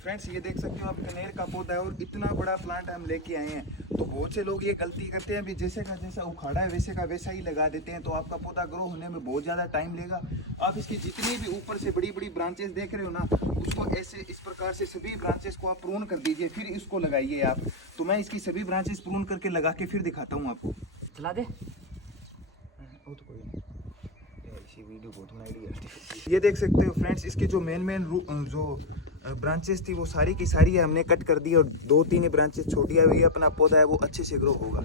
Friends ये देख सकते हो आप कनेर का पौधा है और इतना बड़ा प्लांट हम लेके आए हैं। तो बहुत से लोग ये गलती करते हैं भी जैसे का जैसा उखाड़ा है वैसे का वैसा ही लगा देते हैं, तो आपका पौधा ग्रो होने में बहुत ज़्यादा टाइम लेगा। आप इसकी जितनी भी ऊपर से बड़ी बड़ी ब्रांचेस देख रहे हो ना, उसको ऐसे इस प्रकार से सभी ब्रांचेस को आप प्रून कर दीजिए, फिर इसको लगाइए आप। तो मैं इसकी सभी ब्रांचेस प्रून करके लगा के फिर दिखाता हूँ आपको। चला दे। वो तो कोई नहीं, इसी वीडियो बहुत बनाई है। ये देख सकते हो फ्रेंड्स, इसकी जो मेन जो ब्रांचेस थी वो सारी की सारी हमने कट कर दी और 2-3 ब्रांचेस छोटी हुई है, अपना पौधा है वो अच्छे से ग्रो होगा।